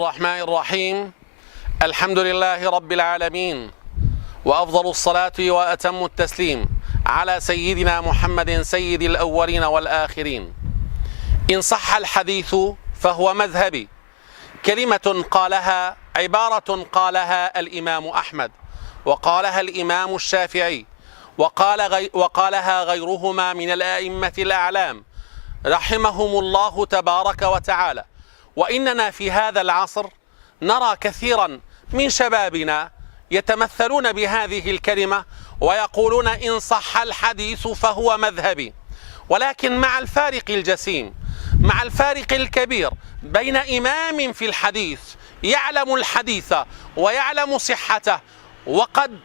الرحمن الرحيم. الحمد لله رب العالمين، وأفضل الصلاة وأتم التسليم على سيدنا محمد سيد الأولين والآخرين. إن صح الحديث فهو مذهبي، كلمة قالها، عبارة قالها الإمام أحمد، وقالها الإمام الشافعي، وقالها غيرهما من الأئمة الأعلام رحمهم الله تبارك وتعالى. وإننا في هذا العصر نرى كثيرا من شبابنا يتمثلون بهذه الكلمة ويقولون إن صح الحديث فهو مذهبي، ولكن مع الفارق الجسيم، مع الفارق الكبير بين إمام في الحديث يعلم الحديث ويعلم صحته، وقد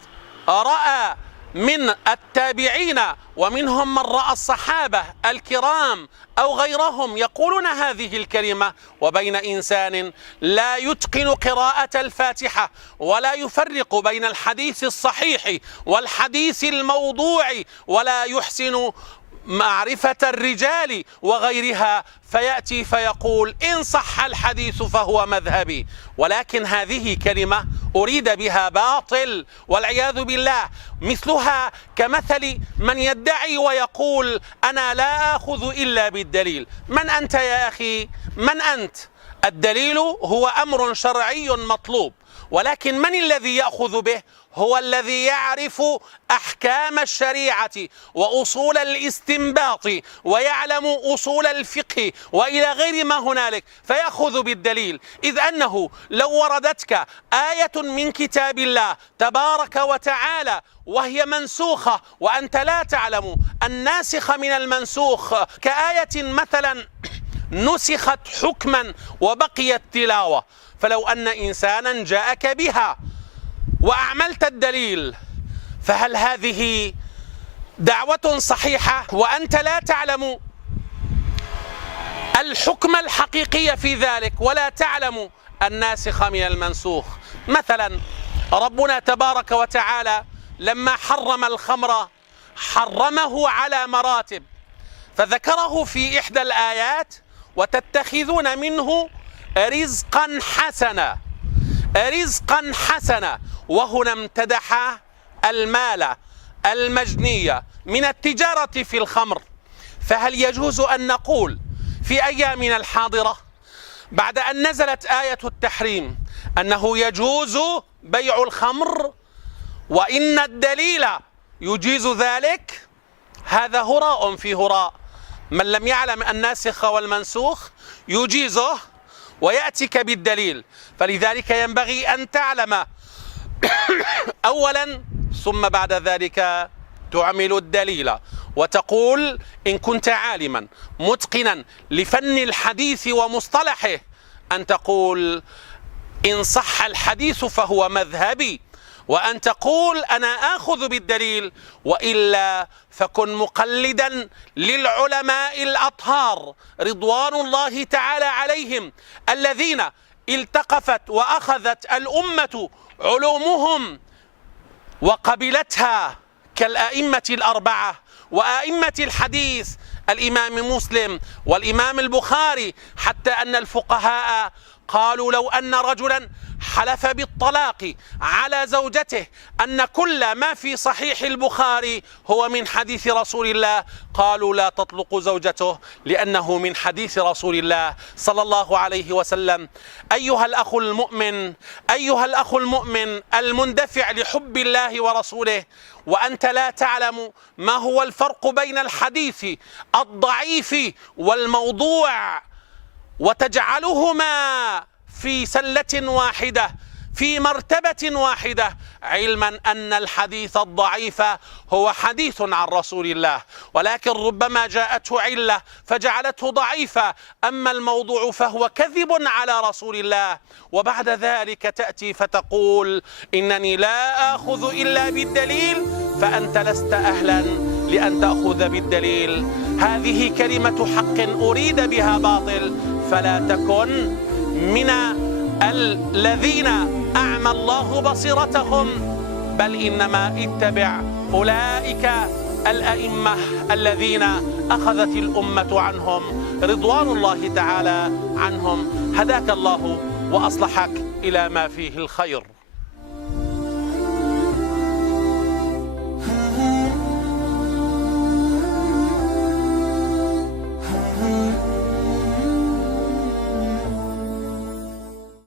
رأى من التابعين ومنهم من رأى الصحابة الكرام أو غيرهم يقولون هذه الكلمة، وبين إنسان لا يتقن قراءة الفاتحة ولا يفرق بين الحديث الصحيح والحديث الموضوع ولا يحسن معرفة الرجال وغيرها، فيأتي فيقول إن صح الحديث فهو مذهبي. ولكن هذه كلمة أريد بها باطل والعياذ بالله، مثلها كمثل من يدعي ويقول أنا لا آخذ إلا بالدليل. من أنت يا أخي؟ من أنت؟ الدليل هو أمر شرعي مطلوب، ولكن من الذي يأخذ به؟ هو الذي يعرف أحكام الشريعة وأصول الاستنباط ويعلم أصول الفقه وإلى غير ما هنالك، فيأخذ بالدليل. إذ أنه لو وردتك آية من كتاب الله تبارك وتعالى وهي منسوخة وأنت لا تعلم الناسخ من المنسوخ، كآية مثلا نسخت حكما وبقيت تلاوة، فلو أن إنسانا جاءك بها وأعملت الدليل، فهل هذه دعوة صحيحة وأنت لا تعلم الحكم الحقيقي في ذلك ولا تعلم الناسخ من المنسوخ؟ مثلا ربنا تبارك وتعالى لما حرم الخمر حرمه على مراتب، فذكره في إحدى الآيات وتتخذون منه رزقا حسنا، رزقا حسنا، وهنا امتدح المال المجني من التجارة في الخمر. فهل يجوز أن نقول في أيامنا الحاضرة بعد أن نزلت آية التحريم أنه يجوز بيع الخمر وإن الدليل يجيز ذلك؟ هذا هراء في هراء. من لم يعلم الناسخ والمنسوخ يجيزه ويأتيك بالدليل، فلذلك ينبغي أن تعلم أولا ثم بعد ذلك تعمل الدليل، وتقول إن كنت عالما متقنا لفن الحديث ومصطلحه أن تقول إن صح الحديث فهو مذهبي، وأن تقول أنا آخذ بالدليل، وإلا فكن مقلدا للعلماء الأطهار رضوان الله تعالى عليهم الذين التقفت وأخذت الأمة علومهم وقبلتها، كالأئمة الأربعة وأئمة الحديث الإمام مسلم والإمام البخاري، حتى أن الفقهاء قالوا لو أن رجلا حلف بالطلاق على زوجته أن كل ما في صحيح البخاري هو من حديث رسول الله، قالوا لا تطلق زوجته لأنه من حديث رسول الله صلى الله عليه وسلم. أيها الأخ المؤمن، أيها الأخ المؤمن المندفع لحب الله ورسوله، وأنت لا تعلم ما هو الفرق بين الحديث الضعيف والموضوع وتجعلهما في سلة واحدة في مرتبة واحدة، علما أن الحديث الضعيف هو حديث عن رسول الله، ولكن ربما جاءته علة فجعلته ضعيفة، أما الموضوع فهو كذب على رسول الله. وبعد ذلك تأتي فتقول إنني لا آخذ إلا بالدليل، فأنت لست أهلا لأن تأخذ بالدليل. هذه كلمة حق أريد بها باطل، فلا تكن من الذين أعمى الله بصيرتهم، بل إنما اتبع أولئك الأئمة الذين أخذت الأمة عنهم رضوان الله تعالى عنهم. هداك الله وأصلحك إلى ما فيه الخير.